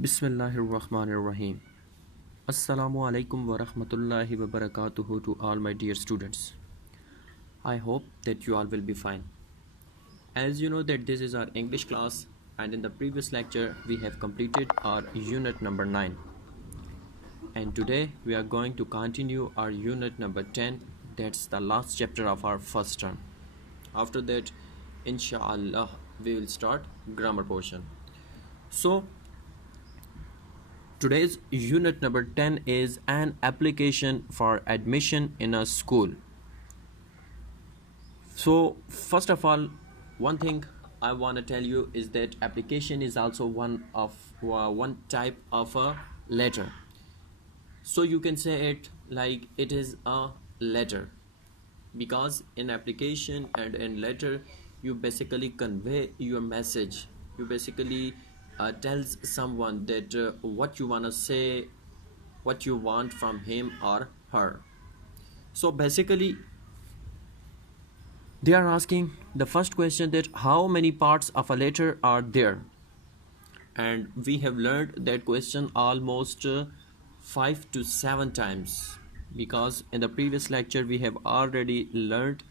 Bismillahirrahmanirrahim. Assalamu alaikum wa rahmatullahi wa barakatuhu to all my dear students. I hope that you all will be fine. As you know that this is our English class, and in the previous lecture we have completed our unit number 9. And today we are going to continue our unit number 10. That's the last chapter of our first term. After that, inshallah, we will start grammar portion. So today's unit number 10 is an application for admission in a school. So first of all, one thing I want to tell you is that application is also one type of a letter. So you can say it like it is a letter, because in application and in letter you basically convey your message. You basically tells someone that what you want to say, what you want from him or her. So basically they are asking the first question, that how many parts of a letter are there? And we have learned that question almost 5 to 7 times, because in the previous lecture we have already learned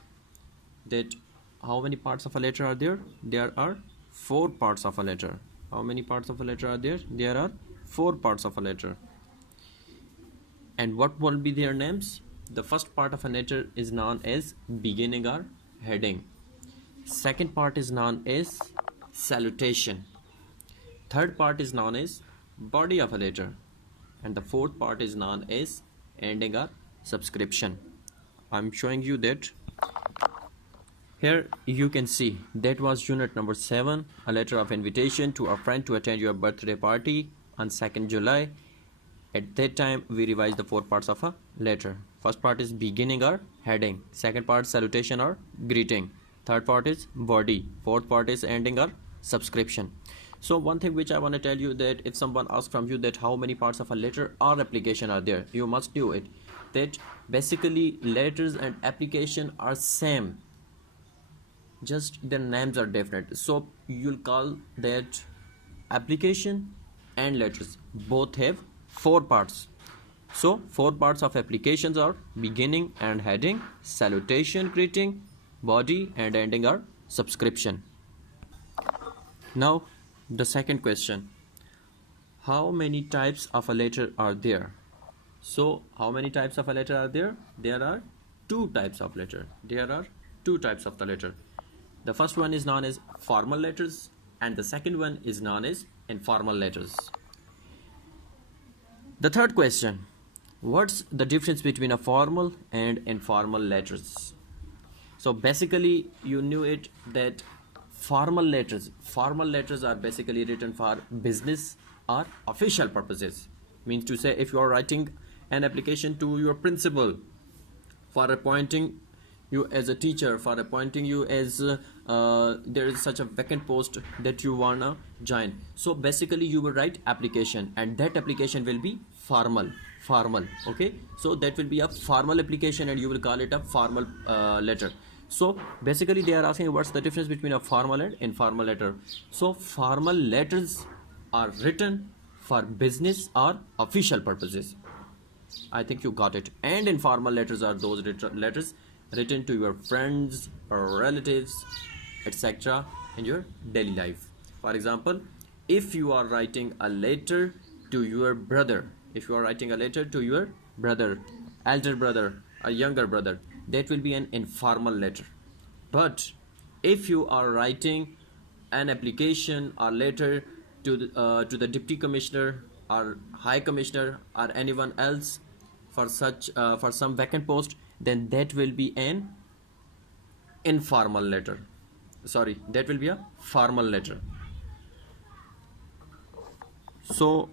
that how many parts of a letter are there? There are 4 parts of a letter. How many parts of a letter are there? There are 4 parts of a letter. And what will be their names? The first part of a letter is known as beginning or heading. Second part is known as salutation. Third part is known as body of a letter. And the fourth part is known as ending or subscription. I'm showing you that. Here you can see that was unit number 7, a letter of invitation to a friend to attend your birthday party on 2nd July. At that time we revised the 4 parts of a letter. First part is beginning or heading. Second part salutation or greeting. Third part is body. Fourth part is ending or subscription. So one thing which I want to tell you, that if someone asks from you that how many parts of a letter or application are there, you must do it. That basically letters and application are same, just their names are different. So you'll call that application and letters both have 4 parts. So 4 parts of applications are beginning and heading, salutation, greeting, body, and ending are subscription. Now the second question, how many types of a letter are there? So how many types of a letter are there? There are 2 types of letter. There are 2 types of the letter. The first one is known as formal letters, and the second one is known as informal letters. The third question, what's the difference between a formal and informal letters? So basically you knew it, that formal letters are basically written for business or official purposes. Means to say, if you are writing an application to your principal for appointing you as a teacher, for appointing you as there is such a vacant post that you wanna join, so basically you will write application, and that application will be formal. Okay, so that will be a formal application and you will call it a formal letter. So basically they are asking what's the difference between a formal and informal letter. So formal letters are written for business or official purposes. I think you got it. And informal letters are those letters written to your friends or relatives, etc. in your daily life. For example, if you are writing a letter to your brother, elder brother or younger brother, that will be an informal letter. But if you are writing an application or letter to the deputy commissioner or high commissioner or anyone else for some vacant post, then that will be an informal letter. Sorry, that will be a formal letter. So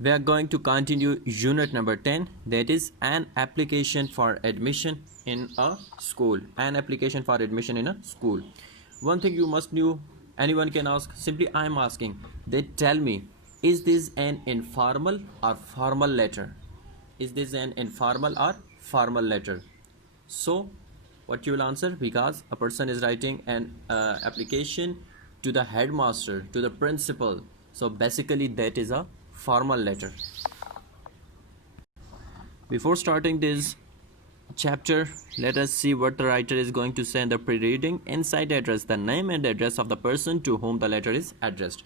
we are going to continue unit number 10, that is an application for admission in a school. An application for admission in a school. One thing you must know, anyone can ask, simply I am asking, they tell me, is this an informal or formal letter? Is this an informal or formal letter? So what you will answer, because a person is writing an application to the headmaster, to the principal, So basically that is a formal letter. Before starting this chapter, let us see what the writer is going to say in the pre-reading. Inside address, the name and address of the person to whom the letter is addressed.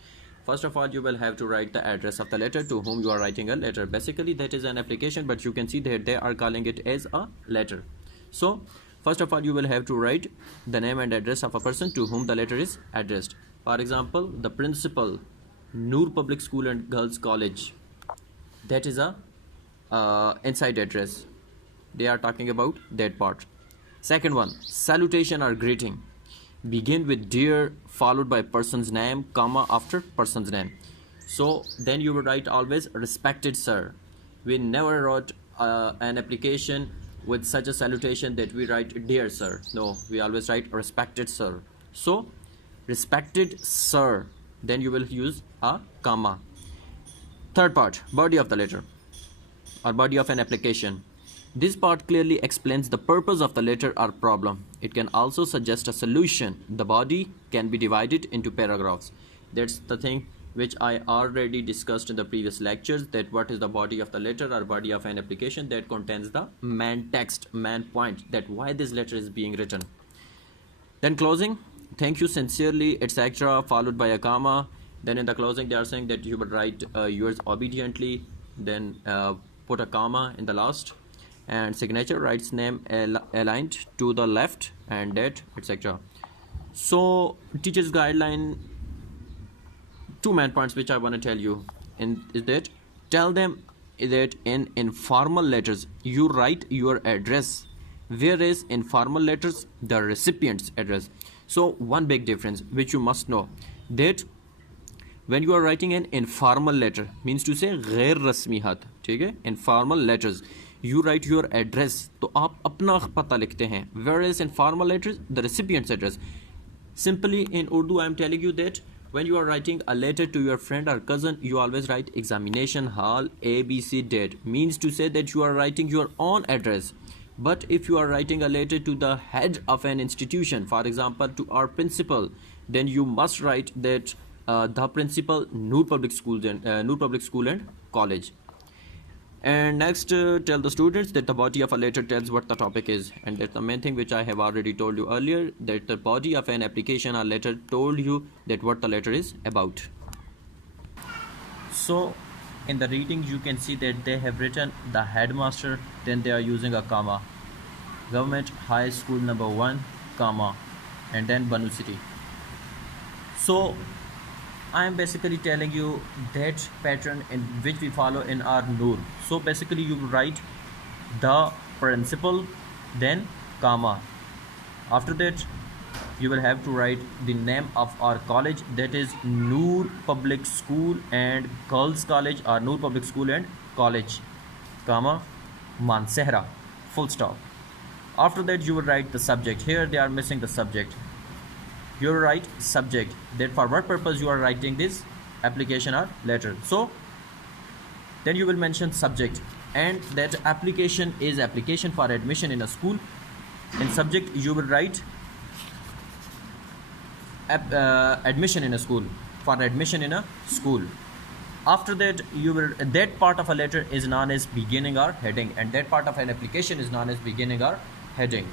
First of all, you will have to write the address of the letter to whom you are writing a letter. Basically that is an application, but you can see that they are calling it as a letter. So first of all, you will have to write the name and address of a person to whom the letter is addressed. For example, the principal, Noor Public School and Girls College. That is a inside address. They are talking about that part. Second one, salutation or greeting. Begin with dear followed by person's name, comma after person's name. So then you will write always respected sir. We never wrote an application with such a salutation that we write dear sir. No, we always write respected sir. So respected sir, then you will use a comma. Third part, body of the letter or body of an application. This part clearly explains the purpose of the letter or problem. It can also suggest a solution. The body can be divided into paragraphs. That's the thing which I already discussed in the previous lectures, that what is the body of the letter or body of an application. That contains the main text, main point, that why this letter is being written. Then closing, thank you sincerely, etc., followed by a comma. Then in the closing they are saying that you would write yours obediently, then put a comma in the last, and signature writes name aligned to the left and date, etc. So teacher's guideline, two main points which I want to tell you is that tell them that in informal letters you write your address, whereas in formal letters the recipient's address. So one big difference which you must know, that when you are writing an informal letter, means to say गैर रस्मी खत, ठीक है, informal letters you write your address, तो आप अपना पता लिखते हैं, whereas in formal letters the recipient's address. Simply in Urdu I am telling you that when you are writing a letter to your friend or cousin, you always write examination hall ABC date, means to say that you are writing your own address. But if you are writing a letter to the head of an institution, for example to our principal, then you must write that the principal, Noor Public School and College. And next, tell the students that the body of a letter tells what the topic is, and that's the main thing which I have already told you earlier, that the body of an application or letter told you that what the letter is about. So in the reading you can see that they have written the headmaster, then they are using a comma, government high school number 1, comma, and then Banu City. So I am basically telling you that pattern in which we follow in our Noor. So basically you write the principal, then comma. After that you will have to write the name of our college, that is Noor Public School and Girls College, or Noor Public School and College, comma, Mansehra, full stop. After that you will write the subject. Here they are missing the subject. You will write subject, that for what purpose you are writing this application or letter. So then you will mention subject, and that application is application for admission in a school. In subject you will write admission in a school, for admission in a school. After that you will, that part of a letter is known as beginning or heading, and that part of an application is known as beginning or heading.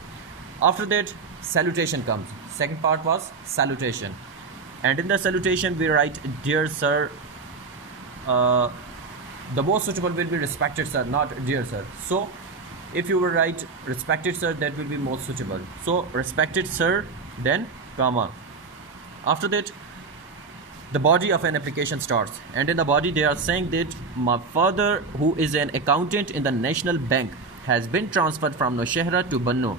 After that salutation comes. Second part was salutation, and in the salutation we write dear sir. The most suitable will be respected sir, not dear sir. So if you will write respected sir, that will be most suitable. So respected sir, then comma. After that the body of an application starts, and in the body they are saying that my father, who is an accountant in the National Bank, has been transferred from Nowshehra to Bannu.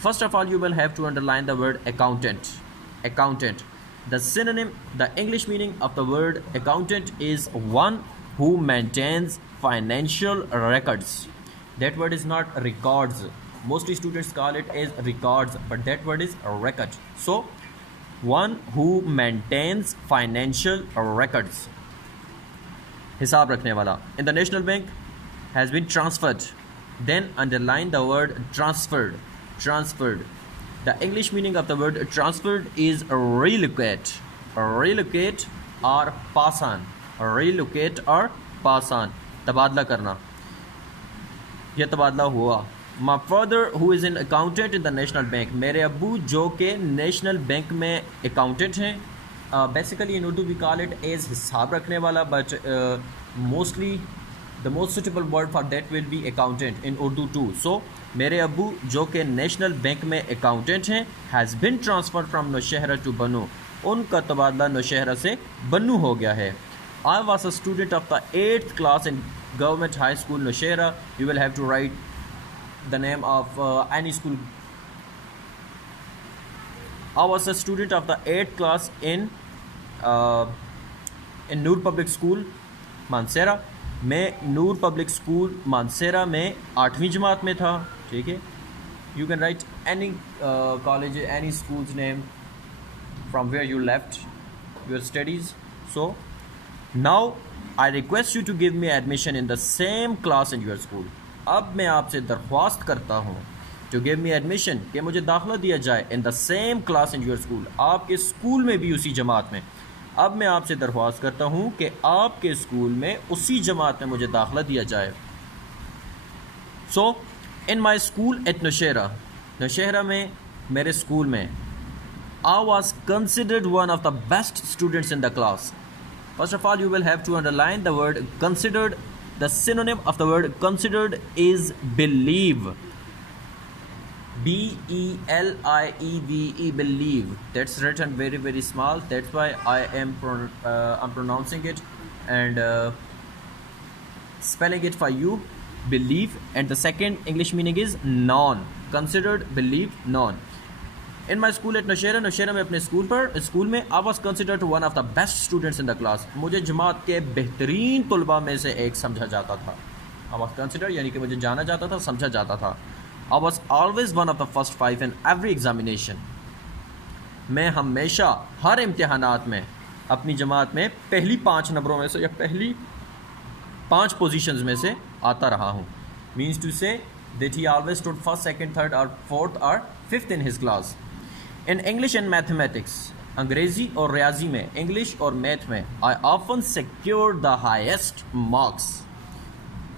First of all you will have to underline the word accountant. Accountant, the synonym, the English meaning of the word accountant is one who maintains financial records. That word is not records, mostly students call it as records, but that word is record. So one who maintains financial records, हिसाब रखने वाला, in the National Bank, has been transferred. Then underline the word transferred. Transferred, the English meaning of the word transferred is relocate. Relocate or pass on. Relocate or pass on. तबादला करना. यह तबादला हुआ. My father who is an accountant in the national bank. मेरे अब्बू जो के national bank में accountant हैं. Basically in Urdu we call it as हिसाब रखने वाला, but mostly the most suitable word for that will be accountant in Urdu too. So मेरे अब्बू जो के national bank में accountant हैं has been transferred from Nowshera to बन्नू. उनका तबादला नौशहरा से बन्नू हो गया है. I was a student of the 8th class in government high school Nowshera. You will have to write the name of any school. I was a student of the 8th class in Noor public school Mansehra. मैं नूर public school Mansehra में 8वीं जमात में था. ठीक है. You can write any college, any school's name from where you left your studies. So now I request you to give me admission in the same class in your school. अब मैं आपसे दरख्वास्त करता हूँ to give me admission कि मुझे दाखिला दिया जाए in the same class in your school. आपके स्कूल में भी उसी जमात में. अब मैं आपसे दरख्वास्त करता हूँ कि आपके स्कूल में उसी जमात में मुझे दाखिला दिया जाए. So in my school at Nowshera, Nowshera में मेरे स्कूल में I was considered one of the best students in the class. First of all, you will have to underline the word considered. The synonym of the word considered is believe. B-E-L-I-E-V-E, believe. That's written very, very small. That's why I'm pronouncing it and spelling it for you. Believe. And the second English meaning is known. Considered, believe, known. In my school at Nowshera, Nowshera में अपने school में I was considered one of the best students in the class. मुझे जमात के बेहतरीन तलबा में से एक समझा जाता था. I was considered यानी कि मुझे जाना जाता था, समझा जाता था. I was always one of the first 5 in every examination. मैं हमेशा हर इम्तिहानात में अपनी जमात में पहली 5 नंबरों में से या पहली 5 पोजीशंस में से आता रहा हूँ. Means to say that he always stood first, second, third or fourth or fifth in his class. In English and mathematics, अंग्रेज़ी और रियाजी में, English और math में, I often secured the highest marks.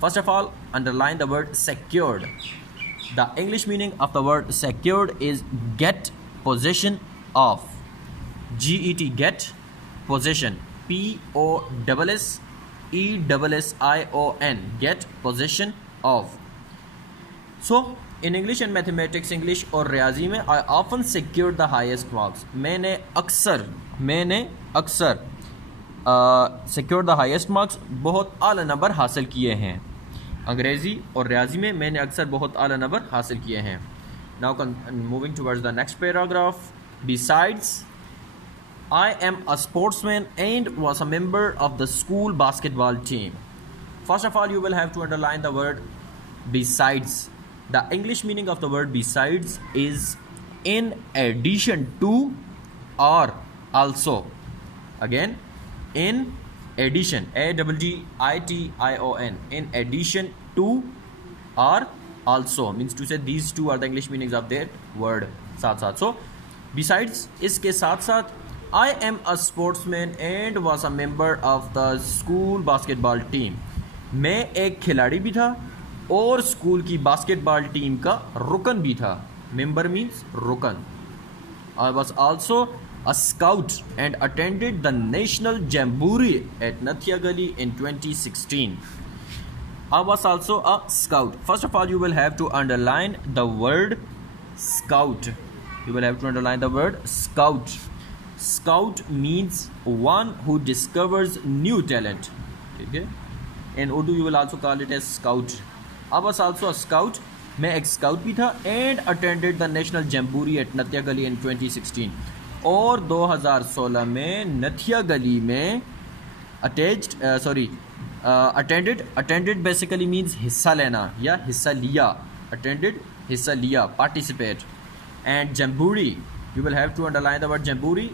First of all, underline the word secured. The English meaning of the word secured is get possession of. G-E-T, get possession. P-O-S-S-E-S-S-I-O-N, get possession of. So in English and mathematics, English और रियाजी में I often secured the highest marks. मैंने अक्सर secured the highest marks, बहुत आला number हासिल किए हैं. अंग्रेज़ी और रियाजी में मैंने अक्सर बहुत आला नंबर हासिल किए हैं. Now moving towards the next paragraph. Besides, I am a sportsman and was a member of the school basketball team. First of all, you will have to underline the word besides. The English meaning of the word besides is in addition to or also. Again, in addition, A-D-D-I-T-I-O-N, in addition to or also, means to say these two are the English meanings of that word. साथ. So, besides, इसके साथ I am a sportsman and was a member of the school basketball team. मैं एक खिलाड़ी भी था और school की बास्केटबॉल टीम का रुकन भी था. मेंबर मीन्स रुकन. I was also a scout and attended the national jamboree at Nathia Gully in 2016. I was also a scout. First of all, you will have to underline the word scout. You will have to underline the word scout. Scout means one who discovers new talent. Okay? In Urdu, you will also call it as scout. I was also a scout. मैं एक scout भी था and attended the national jamboree at नथिया गली in 2016. और 2016 में नथिया गली में attended basically means हिस्सा लेना या हिस्सा लिया. Attended, हिस्सा लिया, participate. And jamboree, you will have to underline the word jamboree.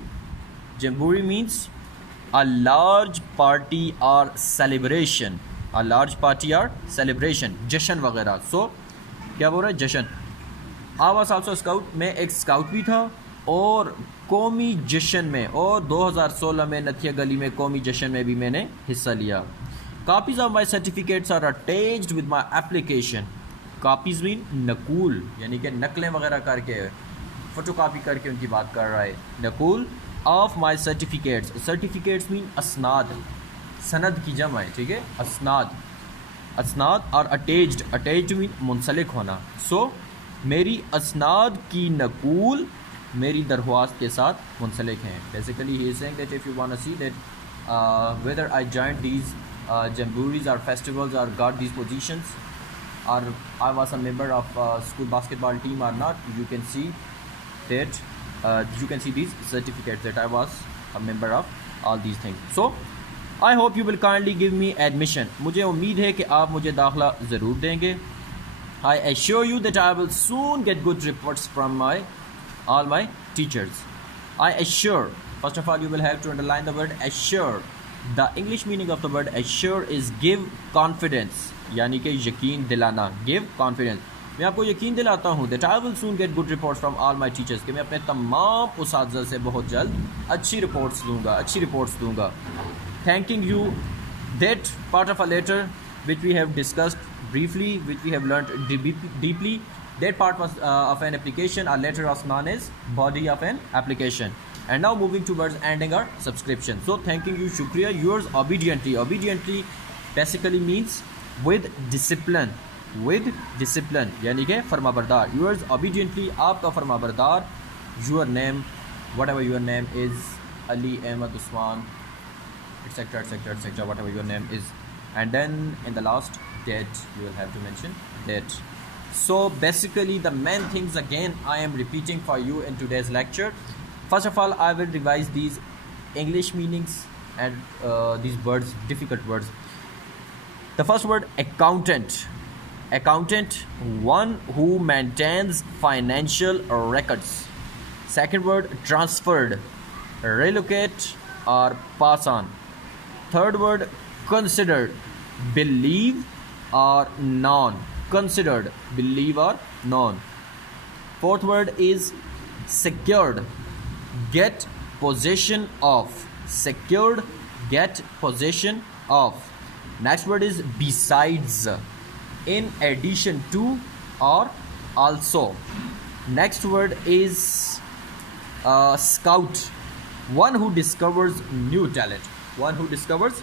Jamboree means a large party or celebration. A large party or celebration, जश्न वगैरह. So क्या बोल रहा है? जश्न. I was also a scout. मैं एक स्काउट भी था और कौमी जश्न में, और 2016 में नथिया गली में कौमी जश्न में भी मैंने हिस्सा लिया। Copies of my certificates are attached with my application. Copies mean नकूल, यानी कि नकलें वगैरह करके, फ़ोटो कापी करके उनकी बात कर रहा है। नकूल of my certificates, certificates mean असनाद, सनद की जमा है, ठीक है, असनाद, असनाद। और अटैच्ड, अटैच्ड मीन मुंसलिक होना। सो मेरी असनाद की नकूल मेरी दरख्वास्त के साथ मुंसलिक हैं। Basically he is saying that if you want to see that whether I joined these jamborees or festivals or got these positions or I was a member of school basketball team or not, you can see that you can see these certificates that I was a member of all these things. So I hope you will kindly give me admission. मुझे उम्मीद है कि आप मुझे दाखिला ज़रूर देंगे। I assure you that I will soon get good reports from all my teachers. I assure, first of all you will have to underline the word assure. The English meaning of the word assure is give confidence, यानी कि यकीन दिलाना, give confidence. मैं आपको यकीन दिलाता हूँ that I will soon get good reports from all my teachers, कि मैं अपने तमाम उस्ताज़ से बहुत जल्द अच्छी रिपोर्ट्स दूँगा। Thanking you, that part of a letter which we have discussed briefly, which we have learnt deeply, that part was of an application. Our letter was known as body of an application. And now moving towards ending our subscription. So thanking you, shukriya, yours obediently. Obediently basically means with discipline, with discipline, यानी कि फरमाबरदार। yours obediently, आपका फरमाबरदार। your name, whatever your name is, Ali, Ahmed, Usman, etc, etc, etc, whatever your name is. And then in the last date you will have to mention date. So basically the main things again I am repeating for you in today's lecture. First of all, I will revise these English meanings and these words, difficult words. The first word, accountant. Accountant, one who maintains financial records. Second word, transferred, relocate or pass on. Third word, considered, believe or known. Considered, believe or known. Fourth word is secured, get possession of. Secured, get possession of. Next word is besides, in addition to or also. Next word is scout, one who discovers new talent. One who discovers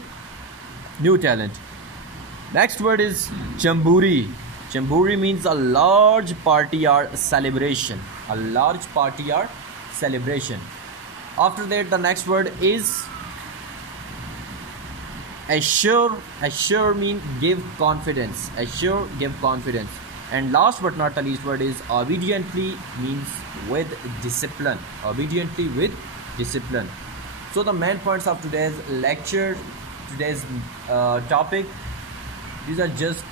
new talent. Next word is jamboree. Jamboree means a large party or celebration. A large party or celebration. After that, the next word is assure. Assure means give confidence. Assure, give confidence. And last but not the least word is obediently, means with discipline. Obediently with discipline. So the main points of today's lecture, today's topic, these are just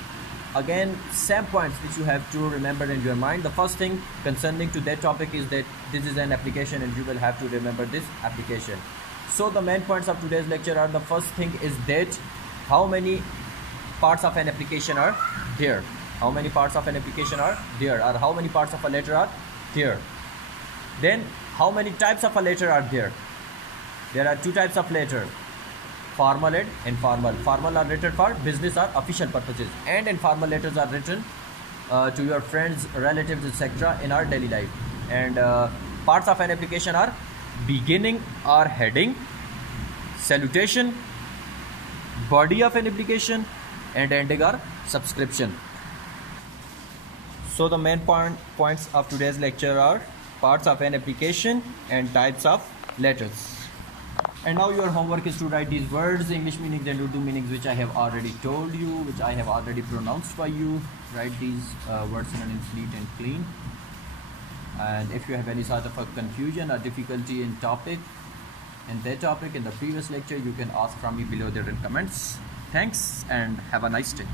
again same points which you have to remember in your mind. The first thing concerning to that topic is that this is an application and you will have to remember this application. So the main points of today's lecture are, the first thing is that how many parts of an application are there. How many parts of an application are there, or how many parts of a letter are there. Then how many types of a letter are there. There are two types of letter, formal and informal. Formal are written for business or official purposes, and informal letters are written to your friends, relatives, etc. in our daily life. And parts of an application are beginning or heading, salutation, body of an application, and ending or subscription. So the main points of today's lecture are parts of an application and types of letters. And now your homework is to write these words, English meanings and Urdu meanings, which I have already told you, which I have already pronounced for you. Write these words in neat and clean. And if you have any sort of a confusion or difficulty in that topic in the previous lecture, you can ask from me below there in comments. Thanks and have a nice day.